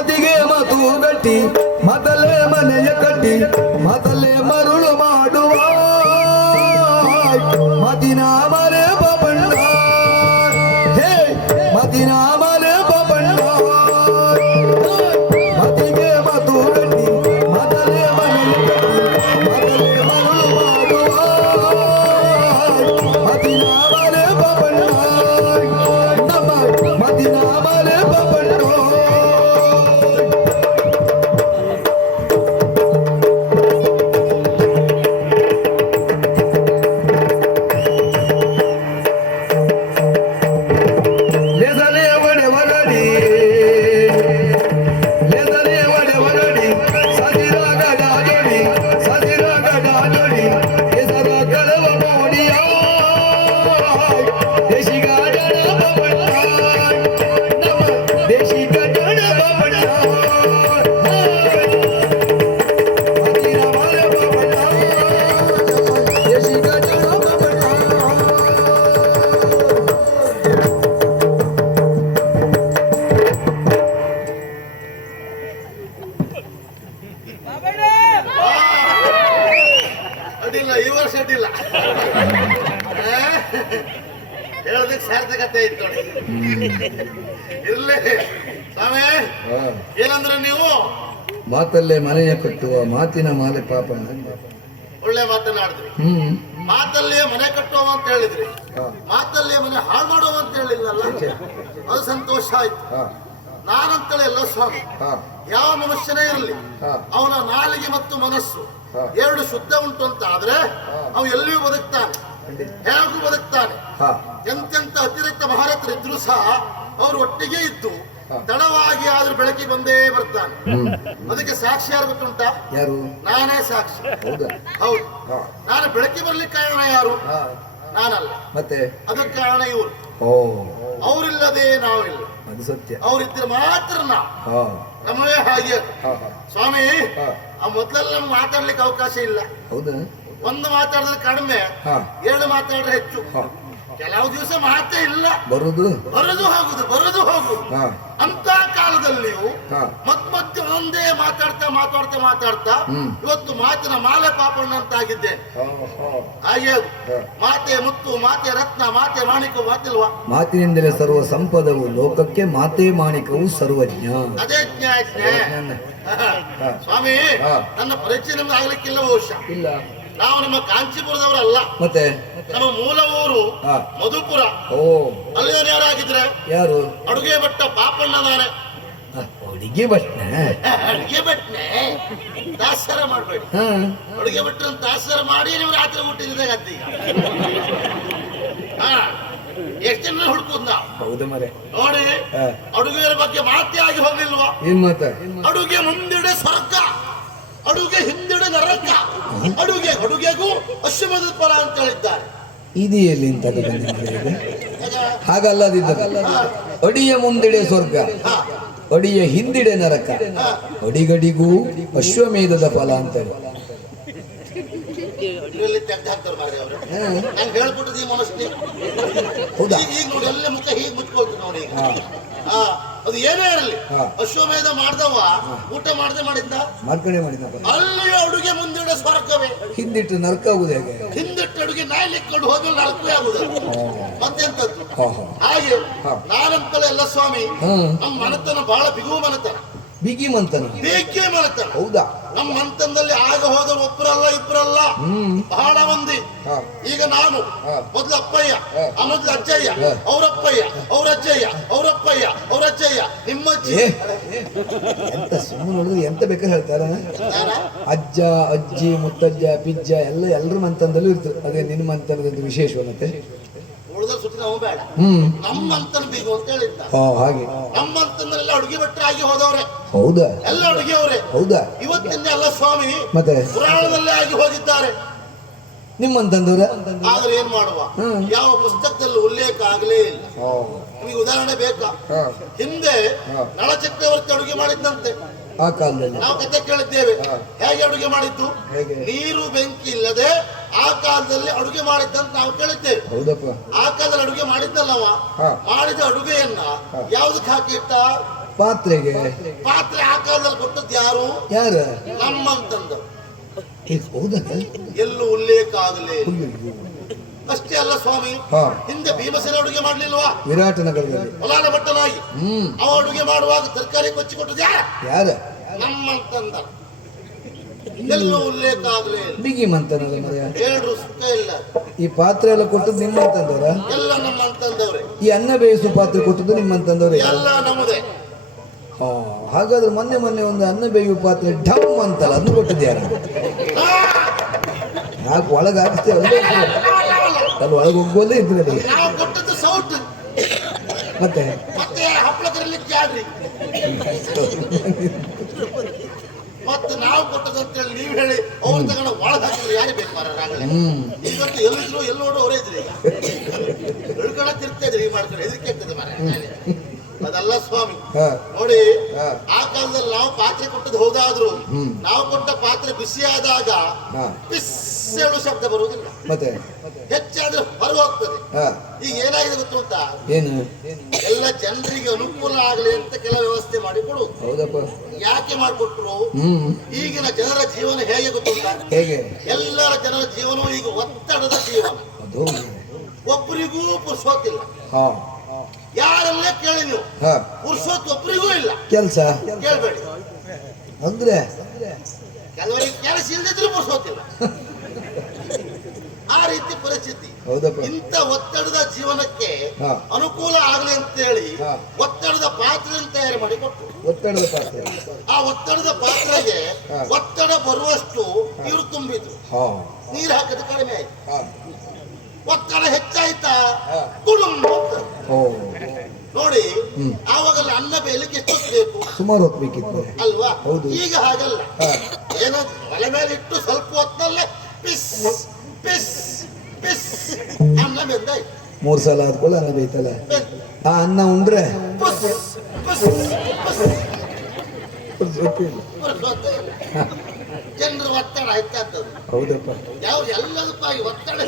ಮಾತಿಗೆ ಮಾತು ಗಟ್ಟಿ ಮೊದಲೇ ಮನೆಯ ಕಟ್ಟಿ ಮೊದಲೇ ಮರುಳು ಮಾಡುವ ಮದಿನ ಮರೆ ಬಬಣ್ಣ ಹೇ ಮದಿನ ಮರೆ ಬಬಣ್ಣ ಮತಿಗೆ ಮಾತು ಗಟ್ಟಿ ಮೊದಲೇ ಮನೆಯ ಕಟ್ಟಿ ಮೊದಲೇ ಮರುಳು ಮಾಡುವ ಮದಿನ ಮರೆ ಬಬಣ್ಣ ನಮ್ಮ ಮದಿನ ಮರೆ ಬಬಣ್ಣ ಅಡ್ಡಿಲ್ಲ ಈ ವರ್ಷ ಅಡ್ಡಿಲ್ಲ ಹೇಳೋದಕ್ಕೆ ಸಾರ್ಥಕತೆ ಇತ್ತು ನೋಡಿ. ಇರ್ಲಿ ಸ್ವಾಮಿ, ಏನಂದ್ರೆ ನೀವು ಮಾತಲ್ಲೇ ಮನೆಯ ಕಟ್ಟುವ ಮಾತಿನ ಮಾಲೆ ಪಾಪಣ್ಣ. ಒಳ್ಳೆ ಮಾತನಾಡಿದ್ರಿ. ಮಾತಲ್ಲೇ ಮನೆ ಕಟ್ಟುವ ಅಂತ ಹೇಳಿದ್ರಿ, ಮಾತಲ್ಲೇ ಮನೆ ಹಾಳು ಮಾಡುವ ಅಂತ ಹೇಳಿಲ್ಲಲ್ಲ, ಅದು ಸಂತೋಷ ಆಯ್ತು. ನಾನಂತೇಳಿ ಎಲ್ಲ ಸ್ವಾಮಿ, ಯಾವ ಮನುಷ್ಯನೇ ಇರಲಿ ಅವನ ನಾಲಿಗೆ ಮತ್ತು ಮನಸ್ಸು ಎರಡು ಶುದ್ಧ ಉಂಟು ಅಂತ ಆದ್ರೆ ಅವ ಎಲ್ಲಿಯೂ ಬದುಕ್ತಾನೆ, ಹೇಗೂ ಬದುಕ್ತಾನೆ. ಎಂತೆಂತ ಅತಿರಿಕ್ತ ಮಹಾರಥರಿದ್ರು ಸಹ ಅವರು ಒಟ್ಟಿಗೆ ಇದ್ದು ತಡವಾಗಿ ಆದ್ರೂ ಬೆಳಕಿಗೆ ಬಂದೇ ಬರ್ತಾನೆ. ಅದಕ್ಕೆ ಸಾಕ್ಷಿ ಯಾರು ಗೊತ್ತುಂಟ? ಯಾರು? ನಾನೇ ಸಾಕ್ಷಿ. ಹೌದು, ನಾನು ಬೆಳಕಿಗೆ ಬರ್ಲಿಕ್ಕೆ ಕಾರಣ ಯಾರು? ನಾನಲ್ಲ, ಮತ್ತೆ ಅದಕ್ಕೆ ಕಾರಣ ಇವರು. ಅವರಿಲ್ಲದೆ ನಾವಿಲ್ಲ, ಅದು ಸತ್ಯ. ಅವರಿದ್ರೆ ಮಾತ್ರ ನಾವು, ನಮ್ಮೇ ಹಾಗೆ. ಸ್ವಾಮಿ, ಆ ಮೊದಲೆಲ್ಲ ನಮ್ಗೆ ಮಾತಾಡ್ಲಿಕ್ಕೆ ಅವಕಾಶ ಇಲ್ಲ. ಹೌದಾ? ಒಂದು ಮಾತಾಡಿದ್ರೆ ಕಡಿಮೆ, ಎರಡು ಮಾತಾಡಿದ್ರೆ ಹೆಚ್ಚು. ಕೆಲವು ದಿವಸ ಮಾತೇ ಇಲ್ಲ, ಬರುದು ಹೋಗುದು, ಬರುದು ಹೋಗುದು. ಅಂತ ಕಾಲದಲ್ಲಿಯೂ ಮಧ್ಯ ಒಂದೇ ಮಾತಾಡ್ತಾ ಇವತ್ತು ಮಾತಿನ ಮಾಲೆ ಪಾಪಣ್ಣ ಅಂತಾಗಿದ್ದೇನೆ. ಹಾಗೆ ಮಾತೆ ಮುತ್ತು, ಮಾತೆ ರತ್ನ, ಮಾತೆ ಮಾಣಿಕವು ಮಾತಿಲ್ವಾ? ಮಾತಿನಿಂದಲೇ ಸರ್ವ ಸಂಪದವು ಲೋಕಕ್ಕೆ, ಮಾತೆ ಮಾಣಿಕವು ಸರ್ವಜ್ಞ. ಅದೇ ಜ್ಞಾನ. ಸ್ವಾಮಿ, ನನ್ನ ಪರಿಚಯ ನಿಮ್ಗೆ ಆಗ್ಲಿಕ್ಕಿಲ್ಲ ಬಹುಶಃ. ಇಲ್ಲ, ನಾವು ನಿಮ್ಮ ಕಾಂಚೀಪುರದವರಲ್ಲ, ಮತ್ತೆ ನಮ್ಮ ಮೂಲ ಊರು ಮಧುಪುರ. ಅಲ್ಲಿ ಯಾರಾಗಿದ್ರೆ? ಯಾರು? ಅಡುಗೆ ಭಟ್ಟ ಪಾಪಣ್ಣದಾನೆ. ಅಡುಗೆ ಭಟ್ನೆ ದಾಸರ ಮಾಡ್ಬೇಡಿ. ಅಡುಗೆ ಭಟ್ರನ್ನ ದಾಸರ ಮಾಡಿ ನೀವು ರಾತ್ರಿ ಹುಟ್ಟಿದಾಗ ಈಗ ಎಷ್ಟು ಜನ ಹುಡುಕುದ್ ನಾವು. ಹೌದು ಮರೆ. ನೋಡಿ, ಅಡುಗೆಯ ಬಗ್ಗೆ ಮಾತೇ ಆಗಿ ಹೋಗ್ಲಿಲ್ವಾ? ಏನ್ ಮಾತ? ಅಡುಗೆ ಮುಂದಿಡೆ ಸ್ವರ್ಗ, ಅಡುಗೆ ಹಿಂದಿಡೆ ನರಕ, ಅಡುಗೆಗೂ ಅಶ್ವಮೇಧ ಫಲ ಅಂತ ಹೇಳಿದ್ದಾರೆ. ಇದು ಎಲ್ಲಿ ಹಾಗಲ್ಲದಿದ್ದ ಅಡಿಯ ಮುಂದಿಡೆ ಸ್ವರ್ಗ, ಅಡಿಯ ಹಿಂದಿಡೆ ನರಕ, ಅಡಿಗಡಿಗೂ ಅಶ್ವಮೇಧದ ಫಲ ಅಂತ ಹೇಳಿ ಹೇಳ್ಬಿಟ್ಟದ ಈ ಮನಸ್ಸು. ಹೌದಾ? ಈಗ ನೋಡಿ ಎಲ್ಲ ಮುಖ ಹೀಗೆ ಮುಚ್ಕೊಳ್ತು ನೋಡಿ. ಅದು ಏನೇ ಇರಲಿ, ಅಶ್ವಮೇಧ ಮಾಡ್ದವ ಊಟ ಮಾಡಿದ್ದ ಅಲ್ಲಿ ಅಡುಗೆ ಮುಂದಿಡ ಸ್ವರ್ಗವೇ, ಹಿಂದಿಟ್ಟು ನರಕ ಆಗುದು. ಹೇಗೆ ಹಿಂದಿಟ್ಟು ಅಡುಗೆ ನಾಯ್ಲಿಕ್ಕೊಂಡು ಹೋದ್ರೆ ನರಕವೇ ಆಗುದು, ಮತ್ತೆಂತದ್ದು. ಹಾಗೆ ನಾನಂತಲೇ ಎಲ್ಲ ಸ್ವಾಮಿ, ನಮ್ಮ ಮನತನ ಬಹಳ ಬಿಗುವ ಮನತನ, ಬಿಗಿ ಮಂತನ. ಹೌದಾ? ನಮ್ಮ ಮಂತನದಲ್ಲಿ ಆಗ ಹೋದವರು ಒಬ್ಬರಲ್ಲ ಇಬ್ಬರಲ್ಲ, ಬಹಳ ಮಂದಿ. ಈಗ ನಾನು ಮೊದ್ಲು ಅಪ್ಪಯ್ಯ, ಮೊದ್ಲು ಅಜ್ಜಯ್ಯ, ಅವರಪ್ಪಯ್ಯ, ಅವರಜ್ಜಯ್ಯ, ಅವರಪ್ಪಯ್ಯ, ಅವರಜ್ಜಯ್ಯ, ನಿಮ್ಮಜ್ಜಿ. ಎಂತ ಸುಮ್ಮನೆ ಎಂತ ಬೇಕಾದ್ರೆ ಹೇಳ್ತಾರ. ಅಜ್ಜ, ಅಜ್ಜಿ, ಮುತ್ತಜ್ಜ, ಪಿಜ್ಜ ಎಲ್ಲ ಎಲ್ರ ಮಂತನದಲ್ಲೂ ಇರ್ತದೆ. ಅದೇ ನಿನ್ನ ಮಂತನದ ವಿಶೇಷವನ್ನತೆ. ಬೇಡ, ನಮ್ಮಂತನ ಬಿಗು ಅಂತ ಹೇಳಿದ್ದ. ಹಾಗೆ ನಮ್ಮಂತನೆಲ್ಲ ಅಡುಗೆ ಭಟ್ರಾಗಿ ಹೋದವ್ರೆ. ಹೌದಾ? ಎಲ್ಲ ಅಡುಗೆಯವರೇ. ಹೌದಾ? ಇವತ್ತಿಂದ ಎಲ್ಲ ಸ್ವಾಮಿ ಮತ್ತೆ ಪುರಾಣದಲ್ಲೇ ಆಗಿ ಹೋಗಿದ್ದಾರೆ ನಿಮ್ಮಂತಂದವ್ರ. ಆದ್ರೆ ಏನ್ ಮಾಡುವ, ಯಾವ ಪುಸ್ತಕದಲ್ಲಿ ಉಲ್ಲೇಖ ಆಗಲೇ ಇಲ್ಲ. ನಿಮಗೆ ಉದಾಹರಣೆ ಬೇಕಾ? ಹಿಂದೆ ನಳ ಚಕ್ರವರ್ತಿ ಅಡುಗೆ ಮಾಡಿದ್ದಂತೆ. ಆ ಕಾಲದಲ್ಲಿ ನಾವು ಕತೆ ಕೇಳಿದ್ದೇವೆ. ಹೇಗೆ ಅಡುಗೆ ಮಾಡಿದ್ದು? ನೀರು ಬೆಂಕಿ ಇಲ್ಲದೆ ಆ ಕಾಲದಲ್ಲಿ ಅಡುಗೆ ಮಾಡಿದ್ದಂತ ನಾವು ಕೇಳಿದ್ದೇವೆ. ಆ ಕಾಲದಲ್ಲಿ ಅಡುಗೆ ಮಾಡಿದ್ದಲ್ಲವ, ಮಾಡಿದ ಅಡುಗೆಯನ್ನ ಯಾವ್ದಕ್ಕೆ ಹಾಕಿ ಇಟ್ಟ? ಪಾತ್ರೆಗೆ ಪಾತ್ರೆ ಆ ಕಾಲದಲ್ಲಿ ಕೊಟ್ಟದ್ದು ಯಾರು? ಯಾರು? ನಮ್ಮಂತಂದವರು. ಹೌದಾ? ಎಲ್ಲೂ ಉಲ್ಲೇಖ ಆಗಲೇ ಇಲ್ಲ. ಅಯ್ಯಯ್ಯೋ. ಅಷ್ಟೇ ಅಲ್ಲ ಸ್ವಾಮಿ, ಹಾ. ಹಿಂದೆ ಭೀಮಸೇನ ಅಡುಗೆ ಮಾಡ್ಲಿಲ್ವಾ? ವಿರಾಟ ನಗರದಲ್ಲಿ ಹೊಲಾನ ಭಟ್ಟನಾಗಿ ಅವ ಅಡುಗೆ ಮಾಡುವಾಗ ತರಕಾರಿ ಕೊಚ್ಚಿ ಕೊಟ್ಟದ್ದು ಯಾರ? ನಮ್ಮಂತಂದ. ಎಲ್ಲೂ ಉಲ್ಲೇಖ ಆಗಲೇ ಇಲ್ಲ. ಬಿಗಿ ಮಂತನಲ್ಲ ಮರ್ಯ. ಹೇಳ್ರು ಸುಖ ಇಲ್ಲ. ಈ ಪಾತ್ರೆ ಎಲ್ಲ ಕೊಟ್ಟದ್ದು ನಿಮ್ಮಂತಂದವ್ರ? ಎಲ್ಲ ನಮ್ಮಂತಂದವ್ರೆ. ಈ ಅನ್ನ ಬೇಯಿಸುವ ಪಾತ್ರೆ ಕೊಟ್ಟದ್ದು ನಿಮ್ಮಂತಂದವ್ರೆ? ಎಲ್ಲ ನಮ್ಮದೇ. ಹಾ, ಹಾಗಾದ್ರೆ ಮೊನ್ನೆ ಒಂದು ಅನ್ನ ಬೇಯುವ ಪಾತ್ರೆ ಢಮ್ ಅಂತಲ್ಲ, ಅದನ್ನು ಕೊಟ್ಟದ್ದು ಯಾರ? ಯಾಕೆ ಒಳಗೆ ಹಾಕಿಸ್ತೇವೆ ಅಲ್ಲಿ ಒಳಗೆ ಹೋಗೋದೇ ಇದ್ರೆ ನಾವು ಕೊಟ್ಟದ್ದು ಸೌಟ್. ಮತ್ತೆ ಮತ್ತೆ ಹಪ್ಪಳ ಕರೀಲಿಕ್ಕೆ ಯಾರ್ರಿ? ಮತ್ತೆ ನಾವು ಕೊಟ್ಟದಂತೇಳಿ ನೀವು ಹೇಳಿ ಅವ್ರು ತಗೊಂಡು ಒಳಗೆ ಹಾಕಿದ್ರೆ ಯಾರೇ ಬೇಕು ಮಾರಾಗಲೇ. ಈಗಂತೂ ಎಲ್ಲಿದ್ರು ಎಲ್ಲಿ ನೋಡು ಅವರೇ ಇದ್ರಿ. ಇಳ್ಕೊಳಕ್ ಇರ್ತಿದ್ರಿ ಮಾಡ್ಕೊಂಡು ಹೆದರಿಕೆ ಆಗ್ತದೆ ಮಾರ. ಅದಲ್ಲ ಸ್ವಾಮಿ, ನೋಡಿ ಆ ಕಾಲದಲ್ಲಿ ನಾವು ಪಾತ್ರೆ ಕೊಟ್ಟದ್ದು ಹೌದಾದ್ರು ನಾವು ಕೊಟ್ಟ ಪಾತ್ರೆ ಬಿಸಿ ಆದಾಗ ಪಿಸ್ ಹೇಳು ಶಬ್ದ ಬರುವುದಿಲ್ಲ. ಮತ್ತೆ ಹೆಚ್ಚಾದ್ರೆ ಹೊರಗೆ ಹೋಗ್ತದೆ. ಈಗ ಏನಾಗಿದೆ ಗೊತ್ತು ಅಂತ, ಏನು ಎಲ್ಲ ಜನರಿಗೆ ಅನುಕೂಲ ಆಗಲಿ ಅಂತ ಕೆಲ ವ್ಯವಸ್ಥೆ ಮಾಡಿ ಕೊಡುವುದು. ಹೌದಪ್ಪ. ಯಾಕೆ ಮಾಡಿಕೊಟ್ರು? ಈಗಿನ ಜನರ ಜೀವನ ಹೇಗೆ ಗೊತ್ತುಂಟ? ಹೇಗೆ? ಎಲ್ಲರ ಜನರ ಜೀವನ ಈಗ ಒತ್ತಡದ ಜೀವನ. ಒಬ್ಬರಿಗೂ ಪುರುಷೋತ್ತಿಲ್ಲ. ಯಾರೆಲ್ಲ ಕೇಳಿ ನೀವು, ಪುರುಷೋತ್ ಒಬ್ಬರಿಗೂ ಇಲ್ಲ. ಕೆಲಸ ಕೇಳ್ಬೇಡಿ. ಅಂದ್ರೆ ಕೆಲವರಿಗೆ ಕೆಲಸ ಇಲ್ಲದಿದ್ರು ಪುರುಷೋತ್ತಿಲ್ಲ. ಆ ರೀತಿ ಪರಿಸ್ಥಿತಿ. ಇಂಥ ಒತ್ತಡದ ಜೀವನಕ್ಕೆ ಅನುಕೂಲ ಆಗಲಿ ಅಂತೇಳಿ ಒತ್ತಡದ ಪಾತ್ರೆಯನ್ನು ತಯಾರು ಮಾಡಿ ಕೊಟ್ಟರು. ಒತ್ತಡದ ಪಾತ್ರೆ. ಆ ಒತ್ತಡದ ಪಾತ್ರೆಗೆ ಒತ್ತಡ ಬರುವಷ್ಟು ನೀರು ತುಂಬಿದ್ರು. ನೀರು ಹಾಕಿದ ಕಡಿಮೆ ಆಯ್ತು. ಒತ್ತಡ ಹೆಚ್ಚಾಯ್ತಾ ಕುಡುಂಬ ನೋಡಿ. ಆವಾಗಲ್ಲ ಅನ್ನ ಬೇಯಲಿಕ್ಕೆ ಎಷ್ಟು ಹೊತ್ತು ಬೇಕು? ಸುಮಾರು ಹೊತ್ತು ಬೇಕಿತ್ತು ಅಲ್ವಾ? ಈಗ ಹಾಗಲ್ಲ. ಏನೋ ಮಲೆ ಮೇಲೆ ಇಟ್ಟು ಸ್ವಲ್ಪ ಹೊತ್ತಲ್ಲೇ ಪಿಸ್ ಪಿಸ್ ಪಿಸ್ ಅನ್ನ ಬೆಂದಾಯ್ತು. 3 ಸಲ ಆದ್ಕೊಳ್ಳ ಅನ್ನ ಬೇಯ್ತಲ್ಲ. ಆ ಅನ್ನ ಉಂಡ್ರೆ ಜನರ ಒತ್ತಡ ಹೆಚ್ಚಾಗ್ತದೆ. ಹೌದಪ್ಪ. ಯಾವ ಎಲ್ಲದಕ್ಕಾಗಿ ಒತ್ತಡ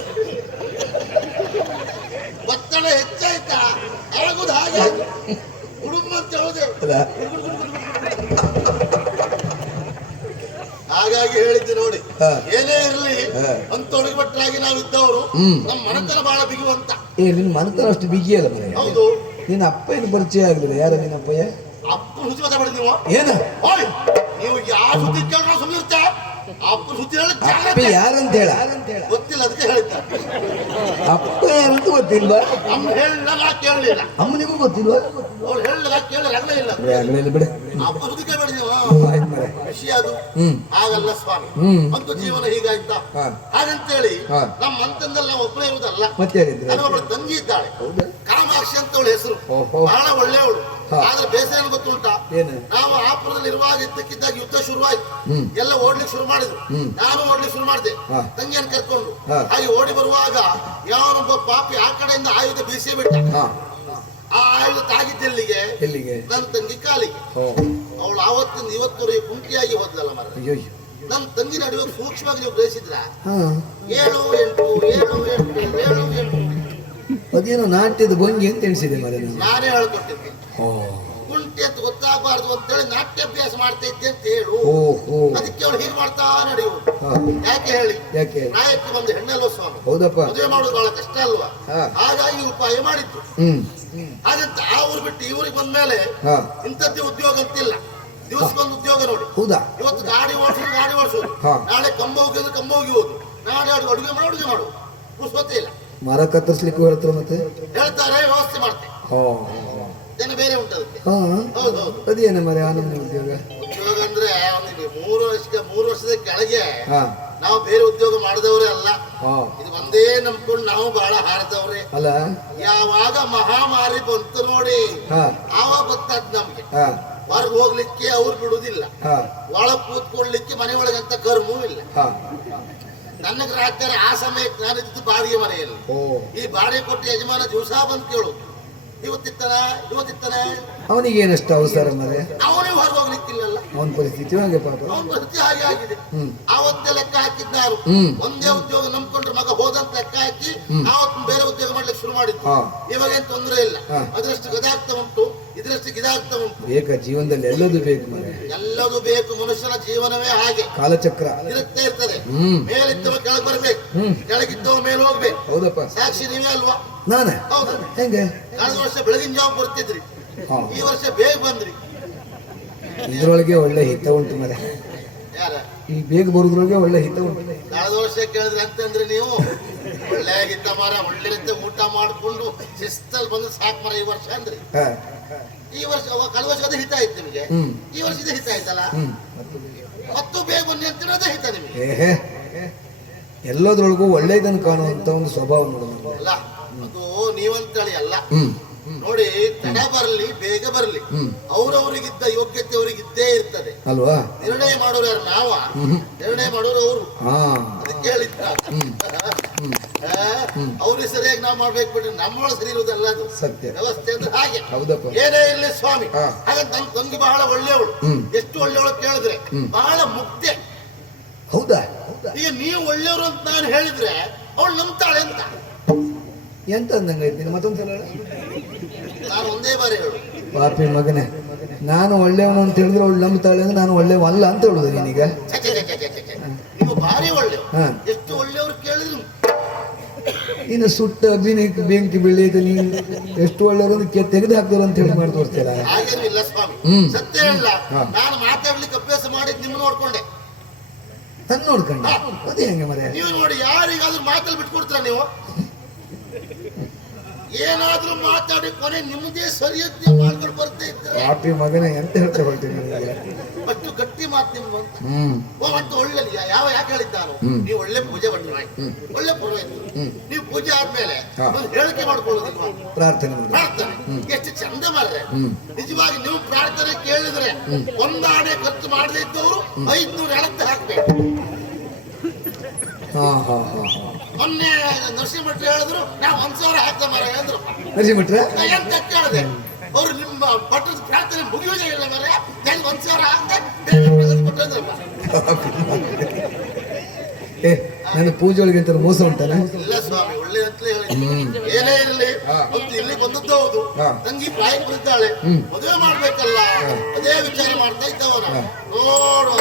ಹೆಚ್ಚಾಯ್ತಾ ಆಗುದು ಹಾಗೆ. ಕುಡುಂಬ ಅಂತ ಹೇಳುದೇ. ಹಾಗಾಗಿ ಹೇಳಿದ್ದೆ ನೋಡಿ, ಏನೇ ಇರಲಿ ಅಂತೊಳಗೆ ಭಟ್ರಾಗಿ ನಾವಿದ್ದವರು ನಮ್ಮ ಮನತನ ಬಹಳ ಬಿಗುವಂತ. ನಿನ್ನ ಮನತನ ಅಷ್ಟು ಬಿಗಿಯಲ್ಲ ಮನೆ. ಹೌದು. ನಿನ್ನ ಅಪ್ಪ ಏನು ಪರಿಚಯ ಆಗಲಿಲ್ಲ? ಯಾರ ನಿನ್ನ ಅಪ್ಪಯ್ಯ? ಅಪ್ಪ ಸುದ್ದಿ ಮಾತಾಡಿ ನೀವು. ಏನು ನೀವು ಯಾವ ಸುದ್ದಿ ಕೇಳಿದ್ರೆ ಸುಮ್ಮನೆ ಇರ್ತಾ? ಅಪ್ಪ ಸುದ್ದಿ ಹೇಳಿ ಯಾರಂತ ಹೇಳ ಗೊತ್ತಿಲ್ಲ, ಅದಕ್ಕೆ ಹೇಳಿದ್ದ. ಅಪ್ಪ ಯಾರಂತ ಗೊತ್ತಿಲ್ವಾ? ಅಮ್ಮ ಹೇಳಿಲ್ಲ, ನಾ ಕೇಳಲಿಲ್ಲ. ಅಮ್ಮನಿಗೂ ಗೊತ್ತಿಲ್ವಾ? ಅವ್ರು ಹೇಳಿಲ್ಲ, ಕೇಳಿಲ್ಲ ಇಲ್ಲ ಬಿಡ. ಅಪ್ಪ ಸುದ್ದಿ ಕೇಳಬೇಡಿ ನೀವು. ವಿಷಯ ಅದು ಆಗಲ್ಲ ಸ್ವಾಮಿ. ಮತ್ತು ಜೀವನ ಹೀಗಾಯ್ತಾ? ಹಾಗಂತೇಳಿ ನಮ್ಮ ಮಂತಂದಲ್ಲಿ ನಾವು ಒಬ್ಬನೇ ಇರುವುದಲ್ಲ. ನನ್ನ ಒಬ್ಬಳು ತಂಗಿ ಇದ್ದಾಳೆ, ಕಾಮಾಕ್ಷಿ ಅಂತ ಅವಳ ಹೆಸರು. ಬಹಳ ಒಳ್ಳೆಯವಳು. ಆದ್ರೆ ಬೇಸರ ಏನು ಗೊತ್ತುಂಟ? ನಾವು ಆಪುರದಲ್ಲಿ ಇರುವಾಗ ಇದ್ದಕ್ಕಿದ್ದಾಗ ಯುದ್ಧ ಶುರುವಾಯ್ತು. ಎಲ್ಲ ಓಡ್ಲಿಕ್ಕೆ ಶುರು ಮಾಡಿದ್ರು. ನಾನು ಓಡ್ಲಿಕ್ಕೆ ಶುರು ಮಾಡಿದೆ ತಂಗಿಯನ್ನು ಕರ್ಕೊಂಡು. ಹಾಗೆ ಓಡಿ ಬರುವಾಗ ಯಾವನೊಬ್ಬ ಪಾಪಿ ಆ ಕಡೆಯಿಂದ ಆಯುಧ ಬೀಸೇ ಬಿಟ್ಟ. ಆ ಆಯುಧ ತಾಗಿದ್ದೆಲ್ಲಿಗೆ? ನನ್ನ ತಂಗಿ ಕಾಲಿಗೆ. ಅವಳು ಆವತ್ತಿಂದ ಇವತ್ತವರೆಗೆ ಕುಂಟಿಯಾಗಿ ಹೋದ್ಲಲ್ಲ ಮರ. ನನ್ನ ತಂಗಿ ನಡುವೆ ಸೂಕ್ಷ್ಮವಾಗಿ ನೀವು ಗ್ರಹಿಸಿದ್ರ 7 8 7 8 7 8 ಅದೇನೋ ನಾಟ್ಯದ ಭಂಗಿ ಅಂತ ಎಣಿಸಿದೆ ಮರ. ನಾನೇ ಹೇಳ್ಕೊಟ್ಟಿದ್ದೆ. ಕುಂಟಿ ಅಂತ ಗೊತ್ತಾಗಬಾರ್ದು ಅಂತೇಳಿ ನಾಟ್ಯಾಭ್ಯಾಸ ಮಾಡ್ತಾ ಇದ್ದೆ ಅಂತ ಹೇಳು. ಅದಕ್ಕೆ ಅವಳು ಹೀಗೆ ಮಾಡ್ತಾ ನಡೆಯುವುದು. ಯಾಕೆ ಹೇಳಿ? ನಾಯಕ್ಕೆ ಬಂದು ಹೆಣ್ಣಲ್ವ ಸ್ವಾಮಿ, ಮದುವೆ ಮಾಡೋದು ಬಹಳ ಕಷ್ಟ ಅಲ್ವಾ? ಹಾಗಾಗಿ ಉಪಾಯ ಮಾಡಿದ್ದು. ಹಾಗಂತ ಆ ಊರು ಬಿಟ್ಟು ಈ ಊರಿಗೆ ಬಂದ್ಮೇಲೆ ಇಂಥದ್ದೇ ಉದ್ಯೋಗ ಅಂತಿಲ್ಲ. ದಿವಸಕ್ಕೊಂದು ಉದ್ಯೋಗ ನೋಡಿ. ಇವತ್ತು ಗಾಡಿ ಓಡಿಸೋದು, ನಾಳೆ ಕಂಬ ಹೋಗಿ ನಾಳೆ ಅಡುಗೆ ಮಾಡು ಪುಷ್ಪತ್ತೆ ಇಲ್ಲ. ಮರ ಕತ್ತರಿಸ್ಲಿಕ್ಕೂ ಹೇಳ್ತಾರೆ, ಮತ್ತೆ ಹೇಳ್ತಾರೆ, ವ್ಯವಸ್ಥೆ ಮಾಡ್ತಾರೆ. ಜನ ಬೇರೆ ಉಂಟದಕ್ಕೆ. ಹೌದು. ಅದೇನ ಮರ ಆನಂದ ಉದ್ಯೋಗ ಅಂದ್ರೆ 3 ವರ್ಷದ ಕೆಳಗೆ ನಾವು ಬೇರೆ ಉದ್ಯೋಗ ಮಾಡಿದವರೇ ಅಲ್ಲ. ಇದು ಒಂದೇ ನಂಬ್ಕೊಂಡು ನಾವು ಬಹಳ ಹಾರದವ್ರೆ ಅಲ್ಲ. ಯಾವಾಗ ಮಹಾಮಾರಿ ಬಂತು ನೋಡಿ, ಆವಾಗ ಗೊತ್ತಾದ್ ನಮ್ಗೆ ಹೊರಗೆ ಹೋಗ್ಲಿಕ್ಕೆ ಅವ್ರು ಬಿಡುದಿಲ್ಲ, ಒಳಗ್ ಕೂತ್ಕೊಳ್ಳಿಕ್ಕೆ ಮನೆಯೊಳಗಂತ ಕರ್ಮೂ ಇಲ್ಲ. ನನ್ನ ರಾಜ್ಯರ ಆ ಸಮಯಕ್ಕೆ ನಾನಿದ್ದು ಬಾಡಿಗೆ ಮನೆಯಲ್ಲಿ. ಈ ಬಾಡಿಗೆ ಕೊಟ್ಟು ಯಜಮಾನ ದಿವಸ ಬಂದು ಕೇಳು, ಇವತ್ತಿತ್ತಾನ ಅವನಿಗೇನಷ್ಟು ಅವಸರ ಮರೆ, ಅವನಿಗೆ ಹೊರಗೆ ಹೋಗ್ಲಿಕ್ಕಿಲ್ಲಲ್ಲ. ಅವನ ಪರಿಸ್ಥಿತಿ ಹಾಗೆ ಪಾಪ. ಅವನ ಪರಿಸ್ಥಿತಿ ಹಾಗೆ ಆಗಿದೆ. ಆವತ್ತೇ ಲೆಕ್ಕ ಹಾಕಿದ್ದಾರು. ಒಂದೇ ಉದ್ಯೋಗ ನಂಬ್ಕೊಂಡ್ರೆ ಮಗ ಹೋದಂತ ಲೆಕ್ಕ ಹಾಕಿ ಆವತ್ತು ಬೇರೆ ಉದ್ಯೋಗ ಮಾಡ್ಲಿಕ್ಕೆ ಶುರು ಮಾಡಿದ್ದು. ಇವಾಗ ಏನ್ ತೊಂದರೆ ಇಲ್ಲ. ಅದರಷ್ಟು ಗದಾಗ್ತಾ ಉಂಟು, ಇದರಷ್ಟು ಗಿದಾಗ್ತಾ ಉಂಟು. ಬೇಕ ಜೀವನದಲ್ಲಿ ಎಲ್ಲದೂ ಬೇಕು ಮರೆ, ಎಲ್ಲದೂ ಬೇಕು. ಮನುಷ್ಯನ ಜೀವನವೇ ಹಾಗೆ, ಕಾಲಚಕ್ರ ಇರುತ್ತೇ ಇರ್ತದೆ. ಮೇಲಿದ್ದವ ಕೆಳಗೆ ಬರ್ಬೇಕು, ಕೆಳಗಿದ್ದವ ಮೇಲೆ ಹೋಗ್ಬೇಕು. ಹೌದಪ್ಪ. ಸಾಕ್ಷಿ ನೀವೇ ಅಲ್ವಾ? ನಾನೇ ಹೌದು. ಹೆಂಗೆ ಕಳೆದ ವರ್ಷ ಬೆಳಗಿನ ಜಾವ ಬರ್ತಿದ್ರಿ, ಈ ವರ್ಷ ಬೇಗ ಬಂದ್ರಿ. ಇದ್ರೊಳಗೆ ಒಳ್ಳೆ ಹಿತ ಉಂಟು ಮರೆ, ಯಾರ ಈ ಬೇಗ ಬರುದ್ರೊಳಗೆ ಒಳ್ಳೆ ಹಿತ ಉಂಟು. ಕಳೆದ ವರ್ಷ ಕೇಳಿದ್ರಿ ಅಂತಂದ್ರೆ ನೀವು ಒಳ್ಳೆ ಆಗಿದ್ದ ಮರ, ಒಳ್ಳೆ ರೀತಿ ಊಟ ಮಾಡ್ಕೊಂಡು ಶಿಸ್ತಲ್ಲಿ ಬಂದು ಸಾಕ್ ಮರ ಈ ವರ್ಷ ಅಂದ್ರಿ. ಈ ವರ್ಷ ಕಳೆದ ವರ್ಷ ಅದು ಹಿತ ಆಯ್ತು ನಿಮಗೆ, ಈ ವರ್ಷ ಇದು ಹಿತ ಆಯ್ತಲ್ಲ. ಮತ್ತು ಬೇಗ ಬನ್ನಿ ಅಂತ ಅದೇ ಹಿತ ನಿಮಗೆ. ಎಲ್ಲದ್ರೊಳಗೂ ಒಳ್ಳೇದನ್ನು ಕಾಣುವಂತ ಒಂದು ಸ್ವಭಾವ ನೋಡೋದು ಅಲ್ಲ. ಅದು ನೀವಂತೇಳಿ ಅಲ್ಲ ನೋಡಿ, ತಡ ಬರಲಿ ಬೇಗ ಬರಲಿ, ಅವ್ರವ್ರಿಗಿದ್ದ ಯೋಗ್ಯತೆ ಅವ್ರಿಗಿದ್ದೇ ಇರ್ತದೆ ಅಲ್ವಾ. ನಿರ್ಣಯ ಮಾಡೋರು ಯಾರು? ನಾವ ನಿರ್ಣಯ ಮಾಡೋರು ಅವರು. ಅದಕ್ಕೆ ಹೇಳಿದ್ದ ಅವ್ರಿಗೆ ಸರಿಯಾಗಿ ನಾವ್ ಮಾಡ್ಬೇಕು ಬಿಟ್ರೆ ನಮ್ಮೊಳಗೆ ಸರಿ ಇರುವುದಲ್ಲ. ಅದು ಸತ್ಯ ವ್ಯವಸ್ಥೆ ಅಂದ್ರೆ ಹಾಗೆ. ಹೌದಪ್ಪ. ಏನೇ ಇರ್ಲಿ ಸ್ವಾಮಿ. ಹಾಗೆ ನನ್ ತಂಗಿ ಬಹಳ ಒಳ್ಳೆಯವಳು. ಎಷ್ಟು ಒಳ್ಳೆಯವಳು ಕೇಳಿದ್ರೆ ಬಹಳ ಮುಕ್ತೆ. ಹೌದಾ? ಈಗ ನೀವು ಒಳ್ಳೆಯವರು ಅಂತ ನಾನು ಹೇಳಿದ್ರೆ ಅವಳು ನಂಬ್ತಾಳೆ ಅಂತ. ಎಂತ ಅಂದಂಗ ಇದ್ದೀನಿ ಮತ್ತೊಂದ್ಸಲ ನಾನು ಒಂದೇ ಬಾರಿ ಹೇಳು. ಪಾಪಿ ಮಗನೇ, ನಾನು ಒಳ್ಳೆಯವನು ಅಂತ ಹೇಳಿದ್ರೆ ಅವಳು ನಂಬ್ತಾಳೆ ಅಂದ್ರೆ ನಾನು ಒಳ್ಳೆಯವ ಅಲ್ಲ ಅಂತ ಹೇಳುದು ನೀನೀಗ. ನೀವು ಭಾರಿ ಒಳ್ಳೆಯವರು. ಎಷ್ಟು ಒಳ್ಳೆಯವರು ಕೇಳಿದ್ರು ನೀನು ಸುಟ್ಟ ಅಭಿನಯಕ್ಕೆ ಬೆಂಕಿ ಬೆಳೆಯುತ್ತೆ. ನೀನು ಎಷ್ಟು ಒಳ್ಳೆಯವರು ತೆಗೆದು ಹಾಕ್ತಾರೆ ಅಂತ ಹೇಳಿ ಮಾಡಿ ತೋರಿಸ್ತೀರ. ಹಾಗೇನು ಇಲ್ಲ ಸ್ವಾಮಿ, ಸತ್ಯ ಇಲ್ಲ. ನಾನು ಮಾತಾಡ್ಲಿಕ್ಕೆ ಅಭ್ಯಾಸ ಮಾಡಿದ್ ನಿಮ್ಮ ನೋಡ್ಕೊಂಡೆ. ನಾನು ನೋಡ್ಕೊಂಡ ಅದೇ ಹೆಂಗೆ ಮರೆ. ನೀವು ನೋಡಿ, ಯಾರಿಗಾದ್ರೂ ಮಾತಲ್ಲಿ ಬಿಟ್ಕೊಡ್ತೀರ ನೀವು? ಏನಾದ್ರೂ ಮಾತಾಡಿ ಕೊನೆ ನಿಮ್ಮದೇ ಸರಿಯತ್ತೆ ಮಾಡ್ಕೊಂಡು ಬರ್ತಾ ಇದ್ದಾರೆ. ಪಾಪಿ ಮಗನೇ, ಎಂತ ಹೇಳ್ತಾ ಹೊರಟೀನಿ ನನಗೆ. ಅಷ್ಟು ಗಟ್ಟಿ ಮಾತು ನಿಮ್ಮ ಮತ್ತು ಒಳ್ಳೆ ಯಾಕೆ ಹೇಳಿದ್ದ ನಾನು? ನೀವು ಒಳ್ಳೆ ಪೂಜೆ ಭಟ್ರಾಯ್ತು, ಒಳ್ಳೆ ಪುರೋಹಿತರು. ನೀವು ಪೂಜೆ ಆದ್ಮೇಲೆ ಒಂದು ಹೇಳಿಕೆ ಮಾಡ್ಕೊಳ್ಳೋದಿಲ್ವಾ? ಪ್ರಾರ್ಥನೆ ಪ್ರಾರ್ಥನೆ ಎಷ್ಟು ಚಂದ ಮಾಡ್ರೆ. ನಿಜವಾಗಿ ನೀವು ಪ್ರಾರ್ಥನೆ ಕೇಳಿದ್ರೆ ಒಂದಾಣೆ ಖರ್ಚು ಮಾಡದೇ ಇದ್ದವರು 500 ಎಳತ್ತೆ ಹಾಕ್ಬೇಕು. ಮೊನ್ನೆ ನರಸಿಂಹಟ್ರು ಹೇಳಿದ್ರು, ನಾವು 1000 ಹಾಕ್ತ ಮರ ಹೇಳಿದ್ರು. ನರಸಿಂಹಟ್ರ ಎಂತ ಕೇಳಿದೆ, ಅವರು ನಿಮ್ಮ ಪಟ್ಟದ ಪ್ರಾರ್ಥನೆ ಮುಗಿಯೋದೇ ಇಲ್ಲ ಮರ, ನಾನು 1000 ಹಾಕ್ತೆ ಕೊಟ್ಟಿದ್ರಪ್ಪ. ನನ್ನ ಪೂಜೆ ಒಳಗೆ ಅಂತ ಮೋಸ ಉಂಟಲ್ಲ? ಇಲ್ಲ ಸ್ವಾಮಿ, ಒಳ್ಳೆ ಅಂತಲೇ ಹೇಳಿ. ಏನೇ ಇರಲಿ, ಮತ್ತು ಇಲ್ಲಿ ಬಂದದ್ದು ಹೌದು. ತಂಗಿ ಪ್ರಾಯಕ್ಕೆ ಬರುತ್ತಾಳೆ, ಮದುವೆ ಮಾಡ್ಬೇಕಲ್ಲ, ಅದೇ ವಿಚಾರ ಮಾಡ್ತಾ ಇದ್ದವನ. ನೋಡುವ